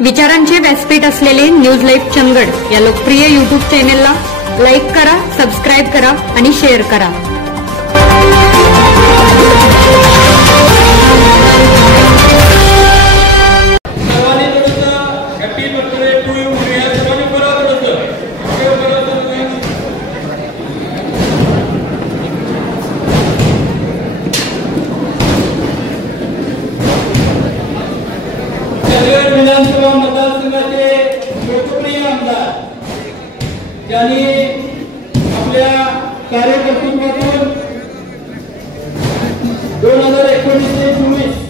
विचारांचे व्यासपीठ असलेले न्यूज लाईव्ह चंदगड या लोकप्रिय यूट्यूब चॅनेलला लाईक करा, सबस्क्राईब करा आणि शेअर करा. विधानसभा मतदारसंघाचे लोकप्रिय आमदार ज्यांनी आपल्या कार्यकर्तृत्वातून 2019 ते 2024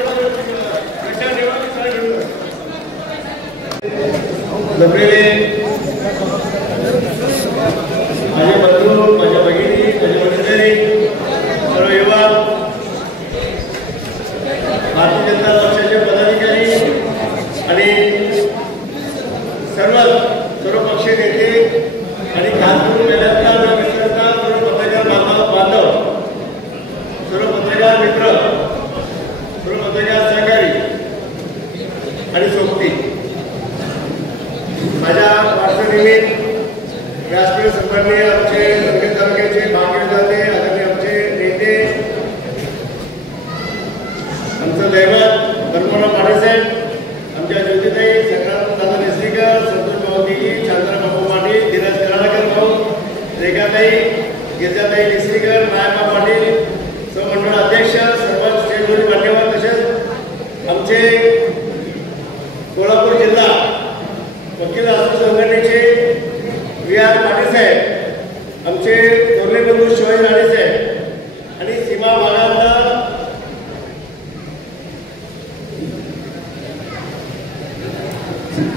लक्षात ठेवा की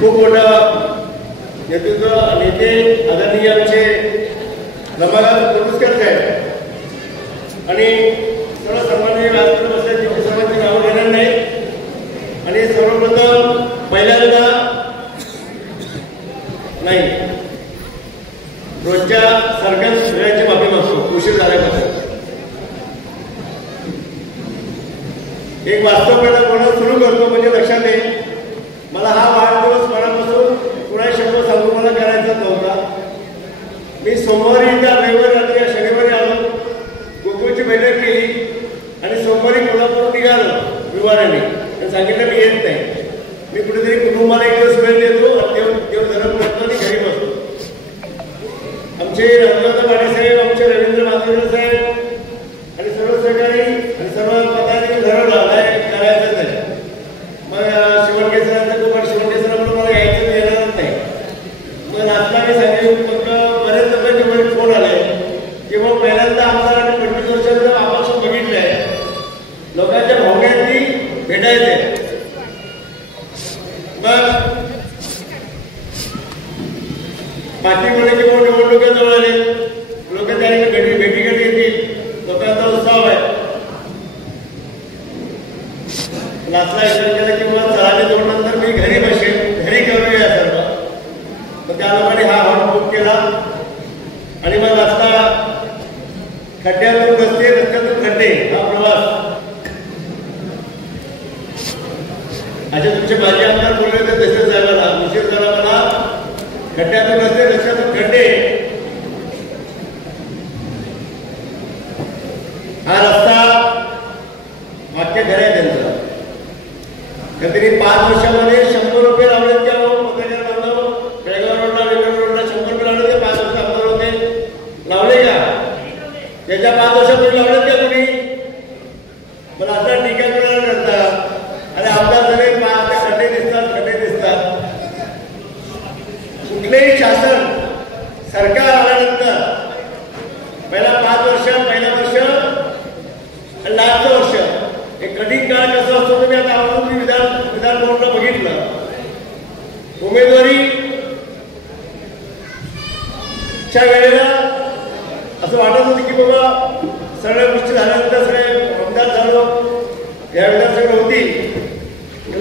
खूप मोठं नेतृत्व नेते आदरणीय आमचे रमाकांत कोटुसकर साहेब आणि सर्व सन्माननीय व्यासपीठावर बसलेले सर्वांची नावं घेणार नाही. आणि सर्वप्रथम पहिल्यांदा नाही रोजच्या सारख्याच सगळ्यांची माफी मागतो उशीर झाल्यापासून. एक वास्तवपणा बोलणं सुरू करतो म्हणजे लक्षात येईल. मला हा वाढदिवस मनापासून पुन्हा शब्द सांगून मला करायचा नव्हता. मी सोमवारी त्या रविवारी रात्री शनिवारी आलो, गोकुळची बैठक केली आणि सोमवारी कोल्हापूर निघालो विमानाने. सांगितलं मी येत नाही, मी कुठेतरी कुटुंबाला एक दिवस वेळ देतो आणि देव धर्म करतो आणि घरी बसतो. आमचे रत्नाकर पाटील आमचे रवींद्र माथुरे साहेब आणि सर्व सहकारी आणि सर्व पदाधिकारी ठरवलं नाही करायचंच नाही. मग शिवणके सरांचं कुमार शिवणके सरांना मला यायचं येणारच नाही. मग नाचला मी सांगितलं मग बरेच लोकांचे मध्ये फोन आले की मग पहिल्यांदा आमदारांनी 25 वर्षांचा आपासून बघितलंय, लोकांच्या भावनेची भेटायचे. मग पाठीमध्ये किंवा निवडणुका जवळ आले, लोक त्या भेटीकडे येतील, लोकांचा उत्साह आहे. नाचला विचार केला किंवा चढाले जोडल्यानंतर मी घरी बसेल, घरी करूया सर्व. मग त्या लोकांनी हा हॉल बुक केला आणि मग नाचला खड्ड्यातून रस्ते, रस्त्यातून खड्डे हा प्रवास. अच्छा तुमचे माझे आमदार बोलले होते तसेच जायला उशीर झाला मला. खड्ड्यातून रस्ते, रस्त्यातून खड्डे हा रस्ता मागच्या घर आहे त्यांचा. कधी 5 वर्षामध्ये 100 रुपये लावले त्या पत्रकार बांधव बेळगाव रोडला वेगवेगळ्या रोडला 100 रुपये लावले. ते 5 वर्ष आमदार होते, लावले का? त्याच्या 5 वर्षापूर्वी लावलेत का कोणी? मला आता टीका करायला करतात. अरे आमदार झाले खड्डे दिसतात, खड्डे दिसतात. कुठलेही शासन सरकार आल्यानंतर पहिला 5 वर्ष, पहिलं वर्ष आणि लास्टचं वर्ष एक कठीण काळ कसं असतो तुम्ही आता आवडून मी विधान भवनला बघितलं. उमेदवारीच्या वेळेला असं वाटत होतं की बाबा सगळ्या गोष्टी झाल्यानंतर सगळे आमदार झालो या विधानसभा होती.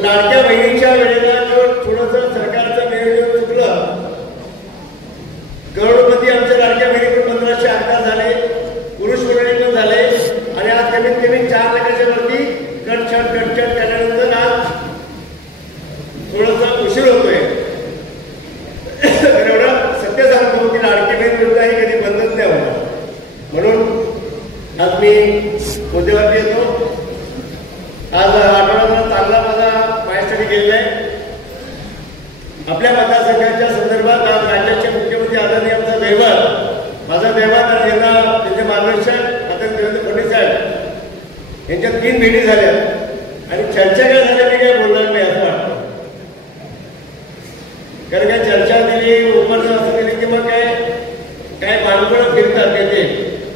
लाडक्या बहिणीच्या वेळेला जो थोडंसं सरकारचं नियोजन चुकलं, करोडपती आमच्या लाडक्या बहिणी पण 1500 आमदार झाले, पुरुष मंडळी पण झाले आणि आज कमीत कमी 4 लाखाच्या वरती कटछट केल्यानंतर आज थोडंसं उशीर होतोय. तर एवढं सत्य सांगतो की लाडकी बहीण योजना ही कधी बंदच नाही होणार. म्हणून आज मी मुद्द्यावरती येतो. आज आठवड्याला चांगला माझा माझ्यासाठी गेलेला आहे. आपल्या मतदारसंघाच्या संदर्भात आज राज्याचे मुख्यमंत्री आदरणीय आमचा दैवत, माझा दैवत आणि यांना त्यांचे मार्गदर्शक आदरणीय देवेंद्र फडणवीस साहेब यांच्या 3 भेटी झाल्या आणि चर्चा काय झाल्या मी काय बोलणार नाही असं वाटतं. कारण काय चर्चा दिली, उपमान असं दिली की मग काय मानकडं फिरतात येते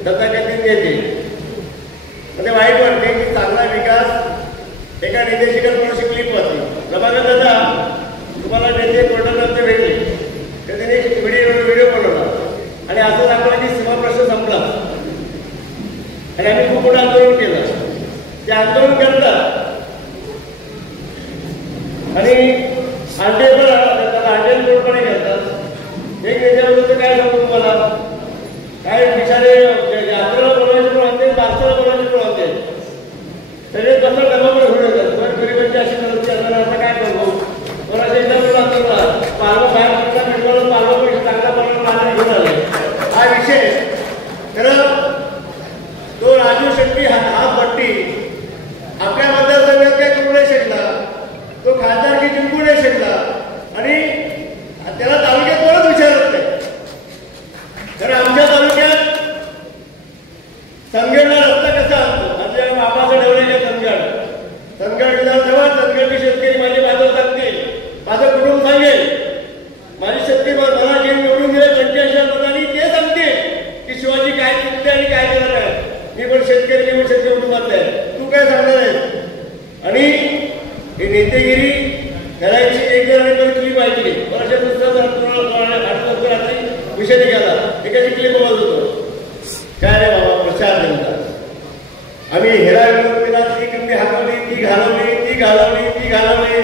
दत्ताकातील येते. म्हणजे वाईट वाटते की चांगला विकास एका नेत्याची शिकली होती. रमाकांत दादा तुम्हाला नेते कोर्टात भेटले तर त्यांनी व्हिडिओ बनवला आणि असं दाखवलं की सीमा प्रश्न संपला आणि आम्ही खूप मोठं आंदोलन केलं. ते आंदोलन करतात आणि आरटीआय कोर्टपणे करतात. एक नेत्याबद्दल काय सांगू तुम्हाला, काय बिचारे यात्रेला बोलायचे पण होते, बारसाला बोलायचे पण होते, सगळे कसं डबाकडे घेऊन येतात. गरिबांची अशी करत आता काय करतो कोणाच्या एकदा पालवा बाहेर मिळवलं, पालवा पण चांगला पालवा घेऊन आले. हा विषय खरं तो राजू शेट्टी हा पट्टी आपल्या मतदारसंघात काय करू नाही शकला, तो खासदारकी जिंकू नाही शकला आणि त्याला तालुक्यात कोणच विचारत नाही. तर आमच्या तालुक्यात संगेडला रस्ता कसा असतो, आमच्या बाबाचा डवळीच्या सनगड विधानसभा सनगडचे शेतकरी माझे बाजू सांगतील, माझं कुटुंब सांगेल, माझी शेतकरी मला जे निवडून दिले 85,000 मतांनी ते सांगतील की शिवाजी काय चुकते आणि काय करत आहे. मी पण शेतकरी ती घालवली.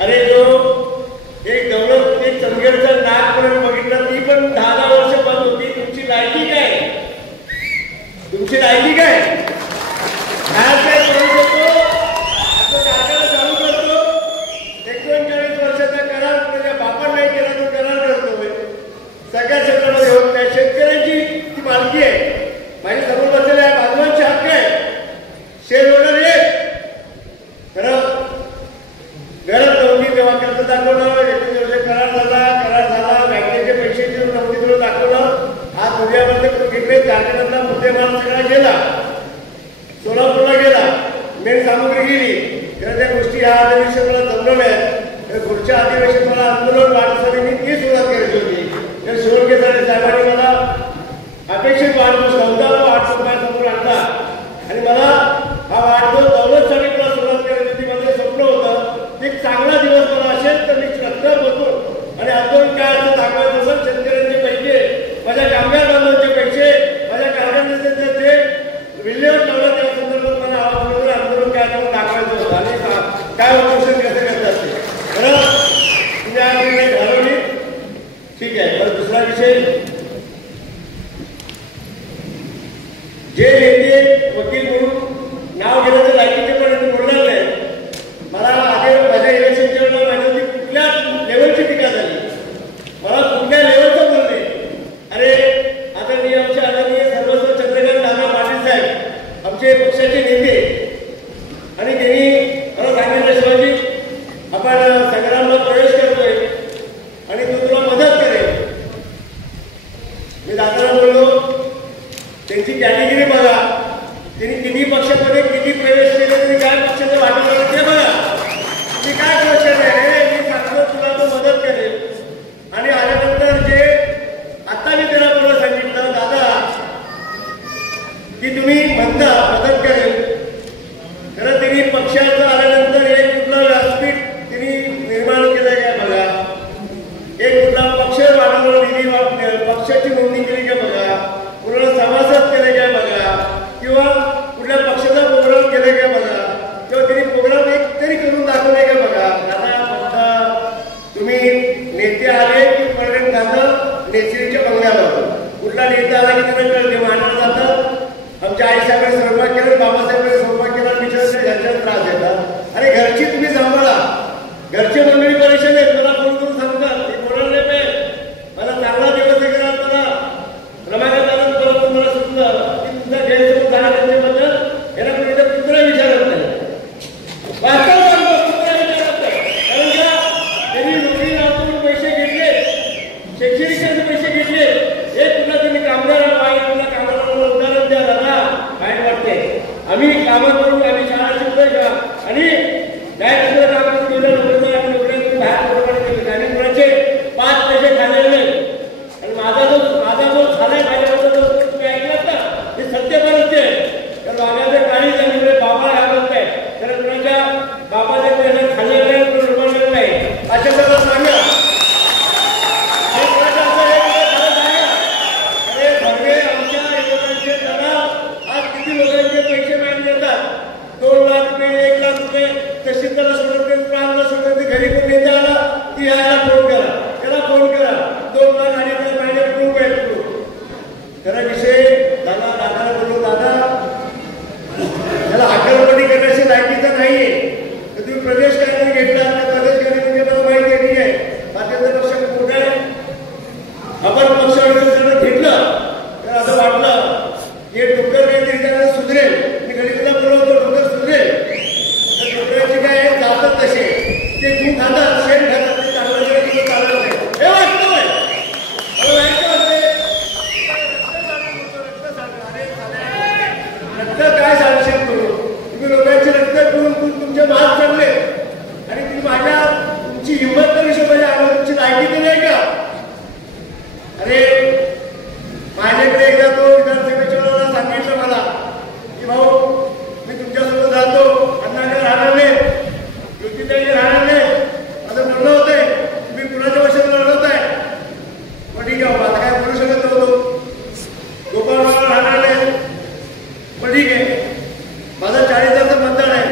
अरे जो एक दौलत एक चंदगडचा नागपर्यंत बघितला, ती पण 10 वर्ष बंद होती. तुमची लायकी काय? काय करू शकतो? आपलं कारखाना चालू करतो. 39 वर्षाचा करार त्याच्या बापान नाही केला तो करार करतोय. सगळ्या क्षेत्रामध्ये होत नाही. शेतकऱ्यांची ती मालकी आहे. माझी समोर बसलेल्या बांधवांचे हक्क आहे. शेअर होणार आहे. खरं गरज नव्हती तेव्हा कर्ज दाखवलं. 21 वर्ष करार झाला. बँकेचे पैसे नव्हते तुला दाखवलं. आज उद्यामध्ये घेतले. झारखंडला मुद्देमाल सगळा गेला. सोलापूरला गेला. मेन सामग्री गेली. तर त्या गोष्टी ह्या अधिवेशनाला जमवल्या आहेत. पुढच्या अधिवेशनाला आंदोलन वाढवण्यासाठी मी ती सुरुवात करायची होती. तर शिवणके साहेबांनी मला अपेक्षित वाढदिवस नव्हता. वाढदिवस माझ्यासमोर आणला आणि मला हा वाढदिवस दौलतसाठी मला सुरुवात करायची होती. माझं स्वप्न होतं एक चांगला दिवस मला असेल तर मी श्रद्धा बसून आणि आंदोलन काय असं दाखवायचं असेल. शेतकऱ्यांचे पैसे, माझ्या कामगार बांधवांचे पैसे, माझ्या कारखान्याचे जे विल्हेवाट लावलं त्या संदर्भात मला आंदोलन काय असं दाखवायचं होतं. आणि काय ऑपरेशन कसं करतात ते खरं तुम्ही आज घालवली. ठीक आहे. तर दुसरा विषय, जे नेते वकील म्हणून नाव घेण्याचं लायकीचे पण बोलणार नाही. मला आधी माझ्या इलेक्शनच्या वेळेला माझ्यावरती कुठल्या लेवलची टीका झाली, मला कुठल्या लेवलचं बोलले. अरे आदरणीय आमचे आदरणीय सर्वस्व चंद्रकांत दादा पाटील साहेब आमचे पक्षाचे नेते, आणि त्यांनी मला सांगितलं शिवाजी आपण संग्रामला प्रवेश करतोय आणि तो तुला मदत करेल. मी दादाला बोललो त्यांची कॅटेगरी बघा, त्यांनी किती पक्षामध्ये किती प्रवेश केले, त्यांनी काय पक्षाचं वाटवलं ते बघा. मी काय क्वेश्चन आहे, मी सांगतो तुला तो मदत करेल. आणि आल्यानंतर जे आता मी त्याला बोललं सांगितलं दादा की तुम्ही म्हणता मदत करेल. खरं त्यांनी पक्षाचं आल्यानंतर एक कुठलं व्यासपीठ त्यांनी निर्माण केलं काय बघा, एक कुठला पक्ष वाढवलं निधी पक्षाची नोंदणी केली काय बघा, कुणाला सभासद केले काय बघा, किंवा कुठल्या पक्षाचा प्रोग्राम केले काय बघा, किंवा त्यांनी प्रोग्राम एक तरी करून दाखवले काय बघा. दादा फक्त तुम्ही नेते आले की पर्यटन जातं नेत्याच्या बंगल्यावर, कुठला नेता आला की त्यांना कळते मांडलं जातं. आमच्या आईसाहेबांनी स्वयंपाक केला, बाबासाहेबांनी स्वयंपाक केला, बिचारांना घरच्याला त्रास देतात. अरे घरची तुम्ही सांभाळा, घरचे मंडळी परेशान आहेत. मला फोन करून सांगतात की कोणाला नाही मला चांगला दिवस आहे करा, मला रमाकांत मला सुचलं की तुमचा गैरसमज झाला त्यांच्याबद्दल, याला कोणी तर कुत्रा विचारत नाही. वास्तव सांगतो कुत्रा विचारत नाही. कारण का त्यांनी नोकरी लावून पैसे घेतले, शैक्षणिक पैसे घेतले. एक तुला तुम्ही कामगाराला पाहिजे, कामगाराला उदाहरण द्या दादा, काय वाटते आम्ही कामं करू, आम्ही शाळा शिकतोय का, आणि काय दुसरं काम करून गेलं नोकरीचं आणि नोकऱ्या बाहेर प्रमाणे केलं आणि कुणाचे 5 पैसे खाल्लेले नाही. आणि माझा जो झालाय माझ्याबद्दल तुम्ही ऐकलात ना, हे सत्य परिस्थिती आहे. तर बाबाचे काळी झाली बाबा हा बोलताय, तर कुणाच्या बाबाचे पैसे खाल्लेले नाही, रुपये नाही अशा सर्व सांगा. पैसे मागितले जातात 2 लाख रुपये, 1 लाख रुपये. तहसीलदारला सोडते, प्रांतला सोडते, घरी कोण नेता आला की याला फोन करा, त्याला फोन करा. 2 लाख आणि महिन्यात प्रूफ आहे प्रूफ. खरा विषय दादाला बोललो दादा त्याला हक्कलपट्टी करण्याची लायकीचा नाहीये. तर तुम्ही प्रदेश कार्यालय घेतला, प्रदेश कार्यालय मला माहिती आहे. ठीक आहे, भारतीय पक्ष मोठा आहे, आपण पक्ष घेतलं तर असं वाटलं हे डोक्टर काहीतरी त्याला सुधरेल. मी गणिताला बोलवतो डोक्टर सुधरेल. तर डोक्टराचे काय जातात तसे ते खूप खातात, शेण खातात, ते चांगलं चालत नाही. हे वाटतं रक्त काय सांगशील तू, तुम्ही लोकांचे रक्त पिऊन तुमचे माल चढले आणि तुम्ही तुमची हिंमत तर हिशोबाने आला, तुमची लायकी तर नाही का. अरे माझ्याकडे एकदा तो विधानसभेच्या वेळेला सांगितलं मला की भाऊ मी तुमच्यासोबत राहतो, अण्णाकडे राहणार नाही, युतीताई राहणार नाही, असं बोलणं होतंय. तुम्ही कुणाच्या वर्षात लढवताय. मग ठीक आहे, आता काय बोलू शकत नव्हतो. गोपाळवाला राहणार नाही. मग ठीक आहे, माझं 40,000चं मतदान आहे.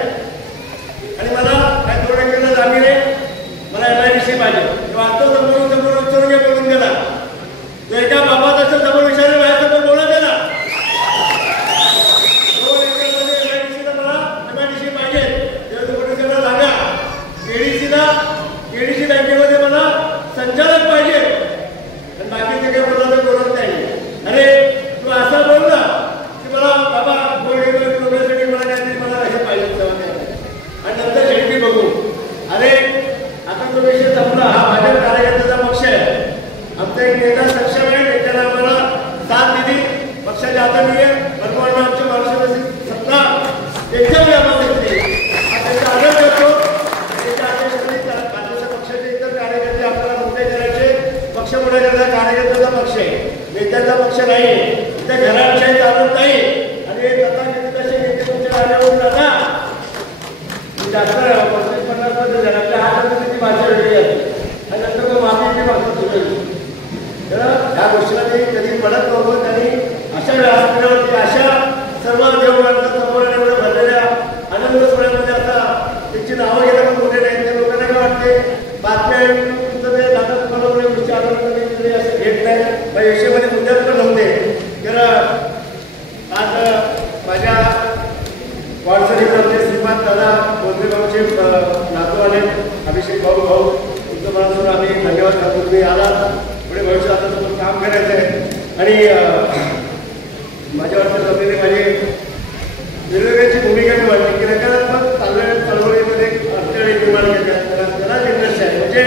त्यांच्या व्यापार घेतले त्यांचा आदर करतो. त्यांच्या आदेशाने काँग्रेस पक्षाचे इतर कार्यकर्ते आपल्याला मोठे करायचे. पक्ष मोठे करण्याचा कार्यकर्त्याचा पक्ष आहे, नेत्यांचा पक्ष नाही. त्या घराशाही चालत नाही. आणि हे तथाकथित नेते तुमच्या राज्यावरून राहता जास्त 50-50 जणांच्या हातात त्याची भाषा वेगळी आहे आणि नंतर तो माफीची भाषा सुरू. तर ह्या गोष्टीला ते कधी पडत नव्हतं. त्यांनी अशा व्यासपीठावरती अशा सर्व देवळांचा समोर एवढं भरलेल्या आनंद सोहळ्यामध्ये आता त्यांची नावं घ्यायला पण मोठे नाही. त्या लोकांना काय वाटते बातम्या तुमचं ते दादा तुम्हाला गोष्टी आनंद असं घेत नाही. माझ्या विषयामध्ये मुद्द्यात पण नव्हते. तर आज माझ्या वाटसरीचे श्रीमान दादा बोंद्रेगावचे नातू आले अभिषेक भाऊ तुमचं मनापासून आम्ही धन्यवाद करतो. तुम्ही आला पुढे भविष्यात आता तुम्हाला काम करायचं आहे. आणि माझ्या वाटतं जमलेले माझे वेगवेगळ्याची भूमिका मी वाटली की नकारात्मक चळवळीमध्ये अडचणी निर्माण करतात. त्याला इंटरेस्ट आहे म्हणजे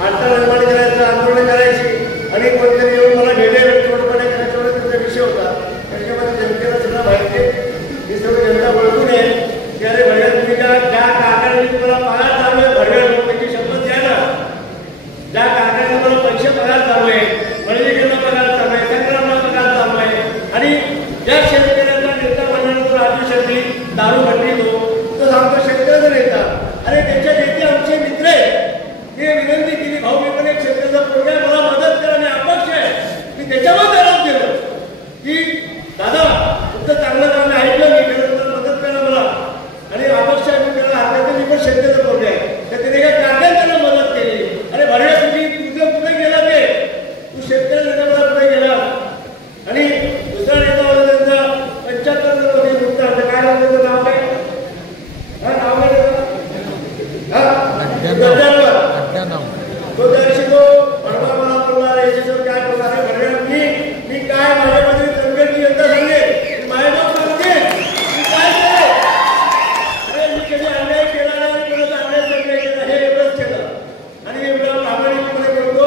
अडचण निर्माण करायचं, आंदोलन करायची आणि कोणतरी येऊन मला भेटेल थोडंपणे करायचं एवढा त्यांचा विषय होता. त्याच्यामध्ये जनतेला सगळं माहिती आहे. मी सगळं जनता ओळखून आहे की अरे भैया तुम्ही ज्या कारखान्याने तुम्हाला पगार चालू आहे भरवेल त्याची शपथ द्या ना. ज्या कारखान्याने तुम्हाला पैसे पगार चालू आहे, मळणीकडनं पगार चालू आहे, संग्रामला पगार चालू आहे आणि ज्या शेतकऱ्याचा नेता म्हणणार तो राजू शेट्टी दारू भरली तो सांगतो शेतकऱ्याचा नेता. अरे त्याच्या नेते आमचे मित्र आहेत. ते विनंती केली भाऊ मी पण एक शेतकऱ्याचा प्रोग्राम मला मदत करा, मी अपक्ष आहे. मी त्याच्यावर आरोप दिलो की दादा तुमचं चांगलं काम ऐकलं मी केलं मदत करा मला आणि अपक्ष आहे मी त्याला हातात मी पण शेतकऱ्याचा प्रोग्राम आहे. तर त्याने काय कारखान्याला मदत केली. अरे भरड्या तुझं कुठे गेला ते तू शेतकऱ्या नेता मला कुठे गेला. आणि दुसरा नेता होता त्यांचा 75 मध्ये मुद्दा काय नाव त्याचं नाव काय नाव काय तो त्याशी तो पडवा मला बोलणार याच्यावर काय बोलणार आहे भरड्या मी काय माझ्यामध्ये संघटनी यंत्रणा सांगेल माझ्या सांगते मी काय केलं. अरे मी कधी अन्याय केला नाही कोणाचा अन्याय केला हे एवढंच केलं. आणि एवढं प्रामाणिकपणे बोलतो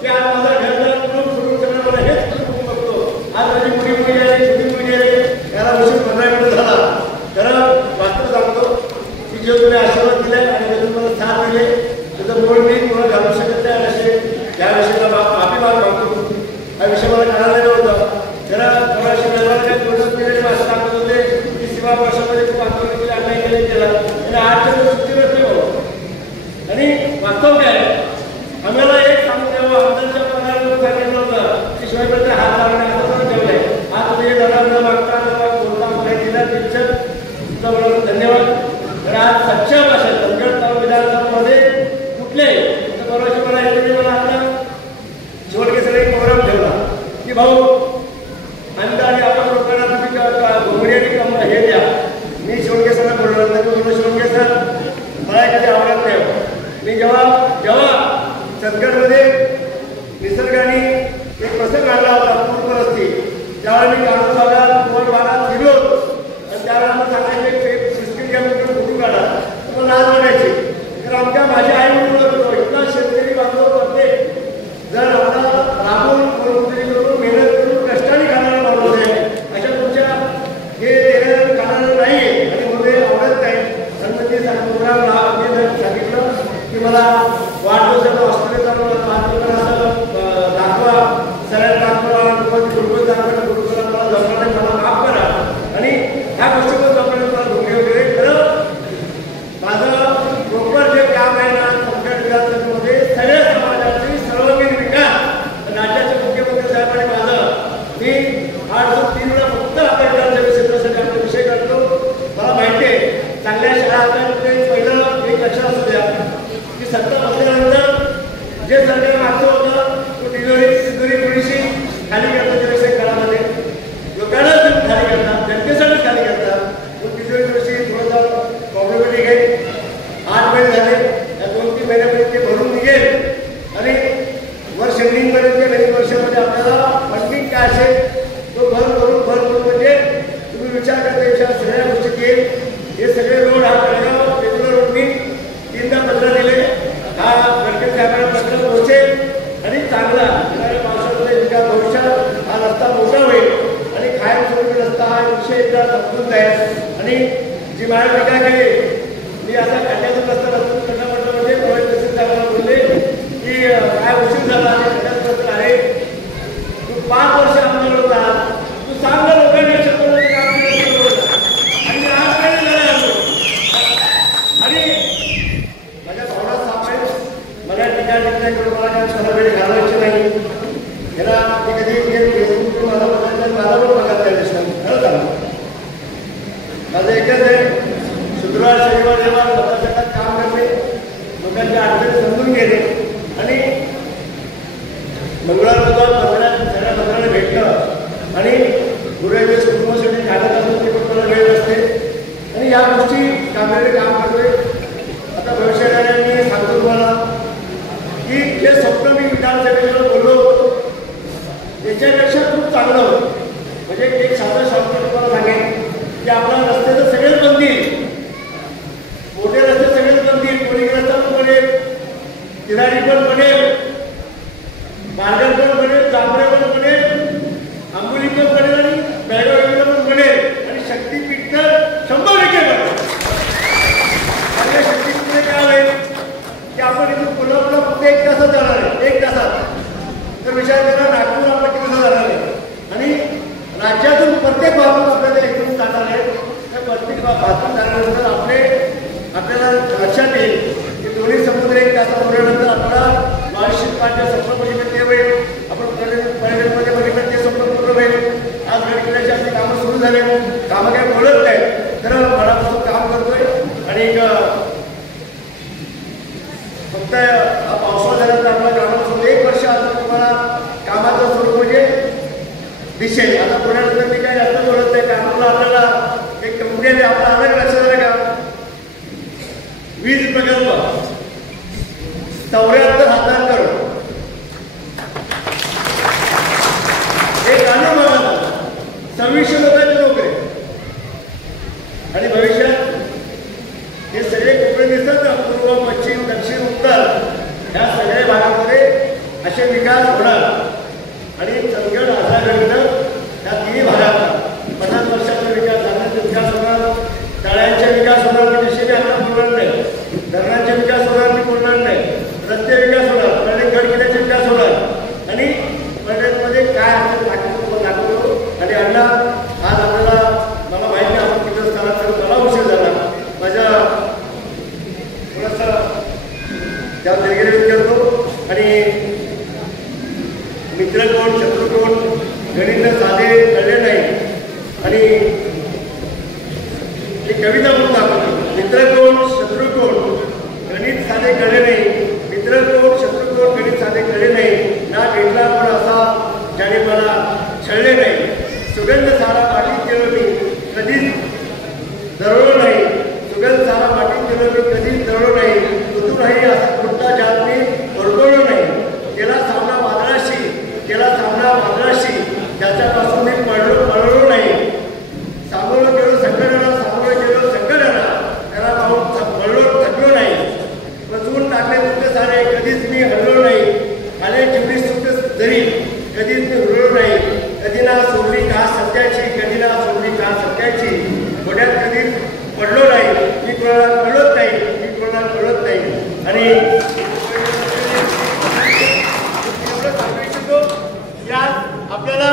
की आज माझा घरदार म्हणून सोडून सगळं मला हेच करून बघतो. आज माझी मुली मुली आली छोटी मुली आली याला उशीर 15 मिनिटं झाला. खरं वास्तव सांगतो की जे तुम्ही आशीर्वाद दिले आणि जे तुम्हाला साथ दिले त्याचं मोड मी तुम्हाला घालू शकत नाही. असे या विषयाला माफी मागतो. हा विषय मला कळाला नव्हता. जरा कोणाशी व्यवहार प्रोसेस केले असं सांगत होते की सीमा वर्षामध्ये खूप आंदोलन केले अन्याय केले केला आणि आजच्या दिवस सुट्टी नसते भाऊ. आणि वास्तव काय आम्हाला एक सांगून द्यावं आमदारच्या पगारावर सांगितलं होतं की शिवायपर्यंत हात लावणे असं ठेवलंय. आज तुम्ही दादा न मागता बोलता मला दिला पिक्चर तुमचा मला धन्यवाद. तर आज सच्च्या भाषेत संघटना विधानसभामध्ये कुठले परवाशी मला हे मला आता शेवटकेसरी एक प्रोग्राम ठेवला की भाऊ आमदा आणि आपण लोकांना तुम्ही घोंगडी आणि हे द्या. मी शेवटकेसरला बोललो तर शेवटकेसर मला एखादी आवडत नाही. मी जेव्हा छत्तीसगडमध्ये निसर्गाने एक प्रसंग आणला होता पूर परिस्थिती त्यावेळी मी काढून भागात गोल भागात फिरलो होतो आणि त्यावेळेला मला सांगायचे बिस्किट घ्या म्हणून फोटो काढा तुम्हाला लाज वाटायची. तर आमच्या माझी आई म्हणून होतो इतका शेतकरी बांधव करते जर आपला राबून करून मेहनत करून कष्टाने खाणारा माणूस आहे अशा तुमच्या हे देण्याला खाणारं नाही आहे आणि मध्ये आवडत नाही. म्हणून ते प्रोग्राम सांगितलं की मला वाढदिवसाला ऑस्ट्रेलियाचा दाखवा सगळ्यात दाखवा गुरुकुल दाखवा गुरुकुला मला जमणार मला माफ करा आणि ह्या गोष्टीवर जमणार मला धोके वगैरे. खरं माझं प्रॉपर जे काम आहे ना संघटन विधानसभेमध्ये सगळ्या समाजाची सर्वांगीण विकास राज्याचे मुख्यमंत्री साहेबांनी माझं मी 8-3 वेळा फक्त आपल्या विधानसभा क्षेत्रासाठी आपला विषय करतो. मला माहिती आहे चांगल्या शाळा पहिलं एक लक्षात असू द्या की सत्ता बसल्यानंतर जे सरकार मागचं होतं तो तिजोरी थोडीशी खाली करतात व्यवसाय काळामध्ये लोकांना खाली करतात जनतेसाठी खाली करतात. तो तिजोरी थोडीशी थोडंसं प्रॉब्लेमॅटिक आहे. 8 महिने झाले या 2-3 महिन्यामध्ये ते भरून निघेल आणि वर्ष एंडिंगपर्यंत नवीन वर्षामध्ये आपल्याला फंडिंग काय असेल तो भर करून म्हणजे तुम्ही विचार करता विचार सगळ्या गोष्टी येईल. हे सगळे रोड हा कळगाव रेग्युलर रोड मी 3 तिची माझ्या टीका केली. मी आता खात्यातून असताना म्हटलं म्हणजे तहसीलदाराला बोलले की काय उशीर झाला खात्यात बसला आहे, तू 5 वर्ष आमदार होता, तू सांग ना लोकांनी क्षेत्रामध्ये काम केलं आणि आज काही झालं आलो. आणि माझ्या भावना साफ आहेत, मला टीका टिकण्याकडे मला काय त्याला वेळ घालवायची नाही. याला मी कधी फेसबुक मला बघायचं मला पण बघायला त्या दिवशी खरं सांग माझं एकच आहे, शुक्रवार शनिवार रविवार मतदारसंघात काम करणे, लोकांच्या अडचणी समजून घेणे आणि मंगळवार बुधवार सगळ्या मंत्र्यांना भेटणं आणि गुरुवारी कुटुंबासाठी काढत असून ते पण मला वेळ असते आणि या गोष्टी कामाकडे काम करतोय. आता भविष्यात मी सांगतो तुम्हाला की जे स्वप्न मी विधानसभेवर बोललो त्याच्यापेक्षा खूप चांगलं होतं. म्हणजे एक साधा शॉर्टकट तुम्हाला सांगेन की आपला रस्ते तर सगळेच बनतील, मोठे रस्ते सगळेच बनतील, कोणी रस्ता पण बनेल, तिराडी पण बनेल, मार्गल पण बनेल, जांभळे पण बनेल, आंबोली पण बनेल आणि बेळगाव पण बनेल आणि शक्तीपीठ तर 100% बनेल. आणि शक्तीपीठ काय होईल की आपण इथून पुन्हा फक्त 1 तासात जाणार आहे, 1 तासात. तर विचार करा नागपूर आपलं किती तासात जाणार आहे आणि राज्यातून प्रत्येक भागातून आपल्याला इथून जाणार आहे. त्या प्रत्येक भागातून जाण्यानंतर आपल्याला लक्षात येईल की दोन्ही समुद्र 1 तासात होण्यानंतर आपल्याला वार्षिक स्वप्न बघितलं ते होईल, आपण पर्यटनमध्ये बघितलं ते स्वप्न पूर्ण होईल. आज गडकिल्ल्याची अशी कामं सुरू झाले, कामं काही बोलत नाही, खरं मनापासून काम करतोय. आणि फक्त हा पावसाळा झाल्यानंतर आपल्या कामापासून 1 वर्ष आता तुम्हाला कामाचं स्वरूप म्हणजे दिसेल. आता पुण्यानंतर मी काही जास्त बोलत नाही, कामाला आपल्याला एक कंपनी आपला अलग लक्षात आलं का, वीज प्रकल्प 74,000 करोड एक आणून बघा, 2600 लोकांची नोकरी. आणि भविष्यात हे सगळे कोपरे दिसतात ना, पूर्व पश्चिम दक्षिण उत्तर ह्या सगळ्या भागामध्ये असे विकास होणार. आणि चंदगड आजरागडनं त्या 3 भागात 50 वर्षाचा विकास, धान्याचा विकास होणार, तळ्यांचा विकास होणार, मी दिशेने आता बोलणार नाही, धरणांचा विकास होणार मी बोलणार नाही, रस्ते विकास होणार आणि गडकिल्ल्याचे विकास होणार. आणि पर्यटनमध्ये काय आपण दाखवतो. आणि अण्णा आज आपल्याला मला माहिती नाही आपण तिथं असताना तर मला उशीर झाला, माझ्या थोडासा त्या दिलगिरी करतो. आणि मित्र कोण शत्रू कोण गणित साधे कळले नाही. आणि एक कविता म्हणून दाखवतो, मित्र कोण शत्रू कोण गणित साधे कळले नाही, मित्र कोण शत्रू कोण गणित साधे कळले नाही, ना भेटला कोण असा ज्याने मला छळले नाही, सुगंध सारा पाठी केलं मी कधीच दरवलो नाही, सुगंध सारा पाठी केलं मी कधीच दरवलो नाही, ऋतू नाही असा कुठला जात मी ओळखवलो नाही, केला सामना वादळाशी त्याच्यापासून मी पळलो नाही, सामोरं गेलो संकटाला त्याला पाहून थकलो नाही, बसवून टाकले तुमचे सारे कधीच मी हरलो नाही, आले जेवढी सुख जरी कधीच मी हुरलो नाही, कधी ना सोडली का सत्याची, कधी ना सोडली का सत्याची, घोड्यात कधीच पडलो नाही, मी कोणाला कळत नाही. आणि आपल्याला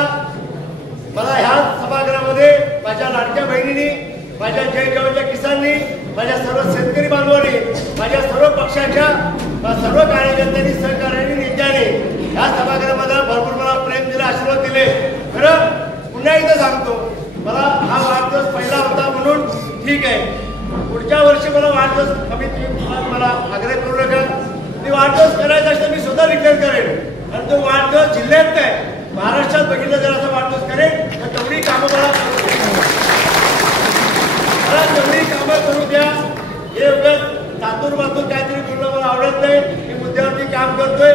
मला ह्या सभागृहामध्ये माझ्या लाडक्या बहिणींनी, माझ्या जय जवानच्या किसाननी, माझ्या सर्व शेतकरी बांधवांनी, माझ्या सर्व पक्षाच्या सर्व कार्यकर्त्यांनी, सहकार्यांनी, नेत्यांनी ह्या सभागृहामध्ये भरपूर मला प्रेम दिलं, आशीर्वाद दिले. खरं पुन्हा एकदा सांगतो, मला हा वाढदिवस पहिला होता म्हणून ठीक आहे, पुढच्या वर्षी मला वाढदिवस कमीत मला आग्रह करू नका. मी वाढदिवस करायचा असं मी स्वतः डिक्लेअर करेन. आणि तो वाढदिवस जिल्ह्यात नाही महाराष्ट्रात बघितलं जर असं वाढदिवस करेन तर तेवढी कामं मला तेवढी कामं करू द्या. हे उगाच तातून काहीतरी बोलणं मला आवडत नाही. मी मुद्द्यावरती काम करतोय,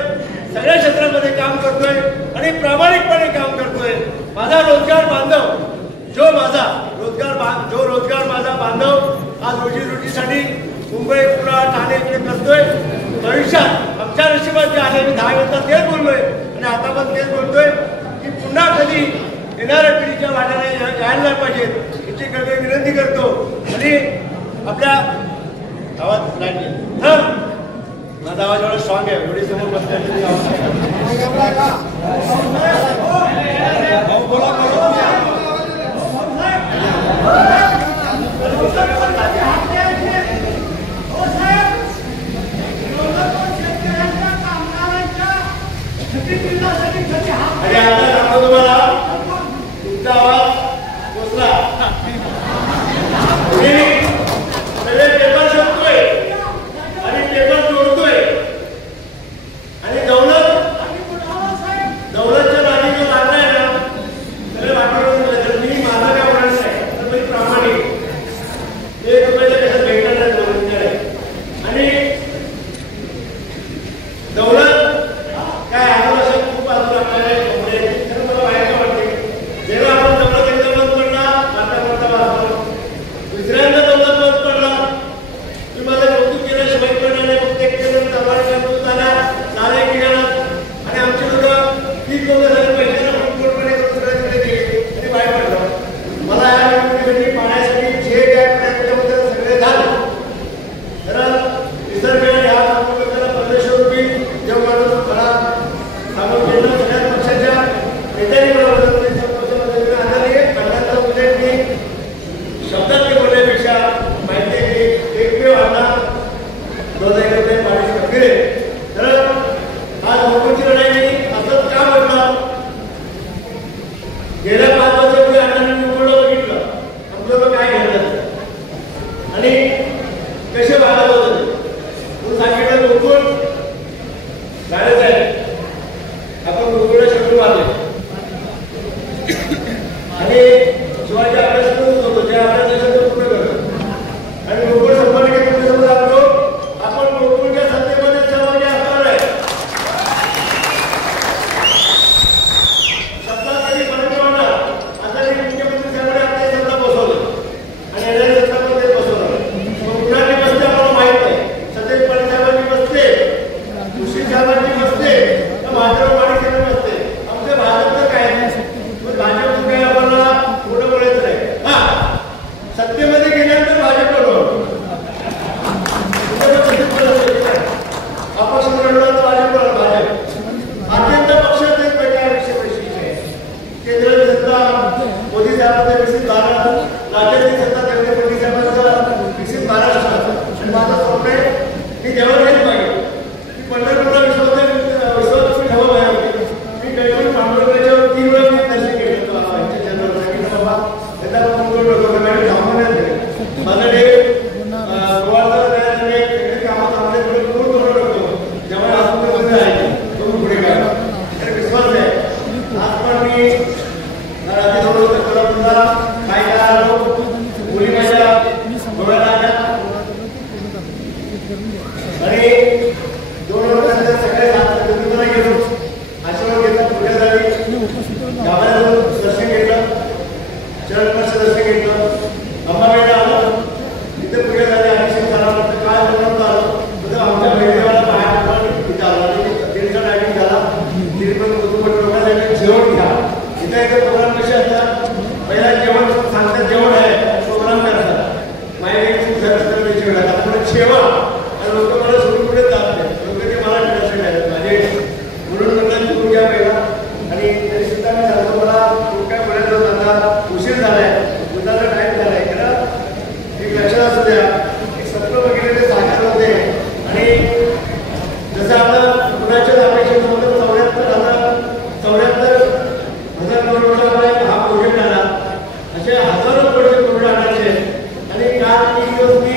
सगळ्या क्षेत्रामध्ये काम करतोय आणि प्रामाणिकपणे काम करतोय. माझा रोजगार बांधव जो रोजगार माझा बांधव आज रोजीरोटीसाठी मुंबई पुणे ठाणे इकडे करतोय. भविष्यात आमच्या नशिबात जे आले मी 10 वेळा तेच बोललोय आणि आता पण तेच बोलतोय की पुन्हा कधी येणाऱ्या पिढीच्या वाट्याने यायला नाही पाहिजे याची विनंती करतो. आणि आणि आपल्या आवाज लागले माझा आवाज एवढा स्ट्रॉंग आहे एवढी समोर बसल्याची आणि आता सांगतो तुम्हाला तुमचा आवाज पोचला सगळे पेपर शोधतोय आणि पेपर जोडतोय आणि दौलतच्या राणी जो लागलाय ना सगळे वाटवून मी माझा काय होणार नाही तर मी प्रामाणिक ते रुपयाला कसं भेटणार नाही दौलतच्या आणि दौलत काय आदिवासी खूप बाजूला आपल्याला कपडे खरं मला बाहेर वाटते जेव्हा आपण दौलत एकदा बंद पडला आता वाचतो दुसऱ्यांदा दौलत बंद पडला मी माझं कौतुक केलं शिवाय प्रणाने प्रत्येक केलं कौतुक झाला नारे केलं आणि आमची लोक 30 लोक झाले पैशाला फुटफुटपणे दुसऱ्याकडे गेले आणि बाहेर पडलं मला या निवडणुकीसाठी पाण्यासाठी जे काय प्रयत्न होते सगळे झाले तर निसर्ग या संपूर्ण परदेशावरती जेव्हा माणूस मला सांगून गेलं सगळ्याच पक्षाच्या नेत्यांनी मला शब्दात ते बोलण्यापेक्षा माहिती आहे की एक वेळ वाढला 2000 रुपये पाणी गेले तर आज लोकांची लढाई नाही असंच का म्हटलं गेल्या 5 वर्षापूर्वी अण्णांनी निवडणं बघितलं आमचं काय घडलं आणि कसे वाढत होते म्हणून सांगितलं लोकून गाडीच आहे आपण लोकांना शत्रू आले आणि शिवाजी अभ्यास करत होतो त्या अभ्यासाचं पूर्ण करतो आणि लोकल संपर्क तुमच्यासमोर लागतो आपण लोकलच्या सत्तेमध्ये सहभागी असणार आहे सत्ता कधी परंपरा आता मी मुख्यमंत्री साहेबांनी आपल्या सत्ता बसवलं आणि येणाऱ्या सत्तामध्ये बसवलं कुणाची बसते आम्हाला माहित नाही सतेज पाटील साहेबांनी बसते सुशील साहेबांनी बसते तर भाजप पाटील साहेब बसते आमच्या भाजपचं काय भाजपचं काय आम्हाला पुढे बोलायचं नाही सत्तेमध्ये गेल्यानंतर भाजप अपक्ष लढला तर भाजप भारतीय पक्षात एक वेगळ्या वैशिष्ट्य आहे केंद्राची सत्ता मोदी साहेबांचा विकसित भारत राज्याची सत्ता देवेंद्र फडणवीस साहेबांचा विकसित महाराष्ट्र आणि माझं स्वप्न आहे मी देवाला हेच पाहिजे की पंढरपूरला विश्वास ठेवा पाहिजे मी कैकून पांडुरंगाच्या 3 वेळा मी दर्शन केलं सांगितलं बाबा त्याला माझं डे कामात आपल्याकडे पूर्ण करू शकतो जेव्हा आपण आहे तो पुढे काय तर विश्वास आहे आज पण मी कोल्हापूरला काय आलो मुली माझ्या गोव्याला आल्या आणि 2 वर्षांच्या सगळ्या साथ गेलो आशीर्वाद घेतला पूजा झाली गावाला दर्शन घेतलं चरणस्पर्श दर्शन घेतलं अंबाबाईला आलं तिथे पूजा झाली अभिषेक झाला काय बनवता आलं म्हणजे आमच्या बहिणीला बाहेर तिथे आला आणि दीडचा टायमिंग झाला पण कुटुंब जेवण घ्या इथे एक प्रोग्राम कसे असतात पहिला जेवण सांगतात जेवण आहे प्रोग्राम करतात माहिती जेवण आणि लोक मला सोडून पुढे जात नाही लोक ते मला दर्शन घ्यायला माझे म्हणून म्हणतात शिकून घ्या पहिला आणि तरी सुद्धा मी सांगतो मला काय बोलायचं आता उशीर झालाय दुधाचा टाईम झालाय खरं एक लक्षात असू द्या एक स्वप्न बघितलेले साकार होते आणि जसं आता कुणाच्याच अपेक्षेसोबत 74,000 करोडचा हा प्रोजेक्ट आला असे हजारो कोटी प्रोजेक्ट आणायचे आणि काल 3 दिवस मी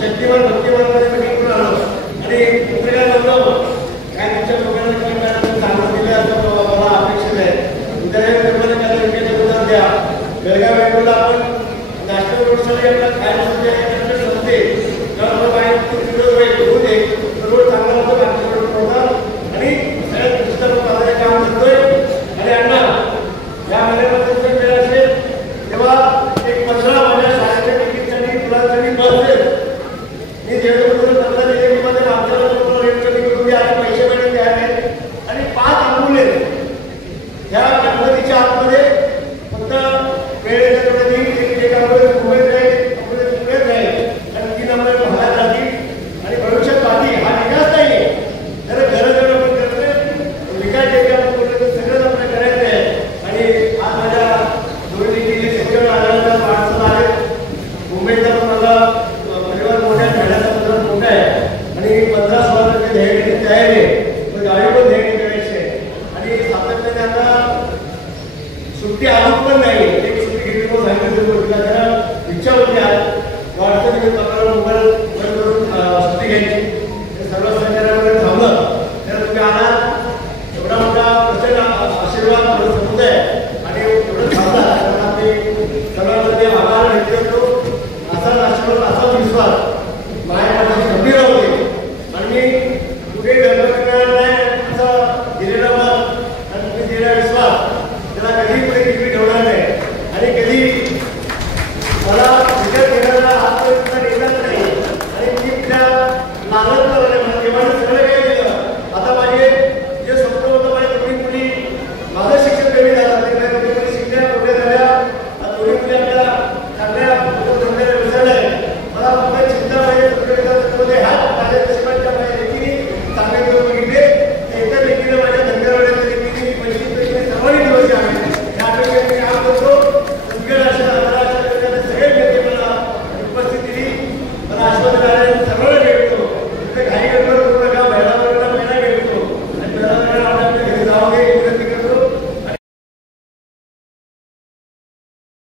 शक्तिमान भक्तिमानमध्ये निघून आलो आणि पुत्रिका नव्हतं काय तुमच्या प्रोग्रामला चांगलं दिलं असं मला अपेक्षित आहे उद्या पेपरला द्या बेळगाव मेट्रोला आपण नॅशनल रोडसाठी आपला काय संस्थे रोड आहे रोड चांगला होतो आणि सगळ्यात पुस्तक काम करतोय आणि अण्णा या महिन्यामध्ये वेळ असेल तेव्हा एक 15 माझ्या शाळेच्या तिकीटसाठी मुलांसाठी बस असेल मी देवदूत कर्ज दिले की मध्ये आमच्या रेट कमी करून द्या आणि पैसे मिळून द्यावे आणि 5 ॲम्ब्युलन्स ह्या गणपतीच्या आतमध्ये फक्त वेळेच्या एक ॲम्ब्युलन्स मुंबईत राहील ॲम्ब्युलन्स पुण्यात राहील वाटतं तुम्ही पत्रावर मोबाईल करून सुट्टी घ्यायची. सर्व सहकार्यामध्ये थांबलं तर तुम्ही आलात एवढा मोठा प्रचंड आशीर्वाद समुदाय आणि एवढं थांबला तर आम्ही सर्वांचा ते आभार व्यक्त करतो. असाच आशीर्वाद, असाच विश्वास